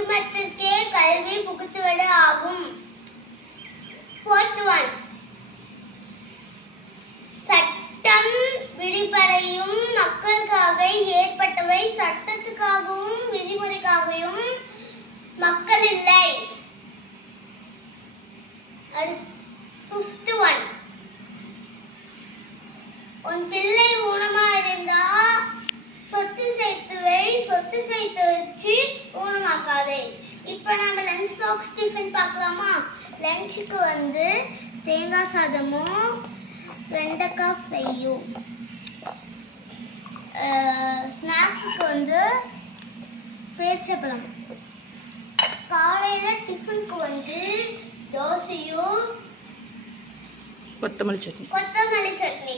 குடும்பத்திற்கே கல்வி புகுத்துவது ஆகும். Fourth one, சட்டம் விதிப்படையும் மக்களுக்காக ஏற்பட்டவை, சட்டத்துக்காகவும் விதிமுறைக்காகவும் மக்கள் இல்லை. Fifth one, உன் பிள்ளை ஊனமா இருந்தா சொத்து சேர்த்து வை, சொத்து சேர்த்து வச்சு ஊனமாக்காதே. இப்போ நம்ம லஞ்ச் பாக்ஸ் டிஃபன் பார்க்கலாமா? லஞ்சுக்கு தேங்காய் சாதமும் வெண்டைக்காய் ஃப்ரையும், ஸ்நாக்ஸுக்கு பேரிச்சப்பழம், காலையில் டிஃபனுக்கு தோசையும் கொத்தமல்லி சட்னி.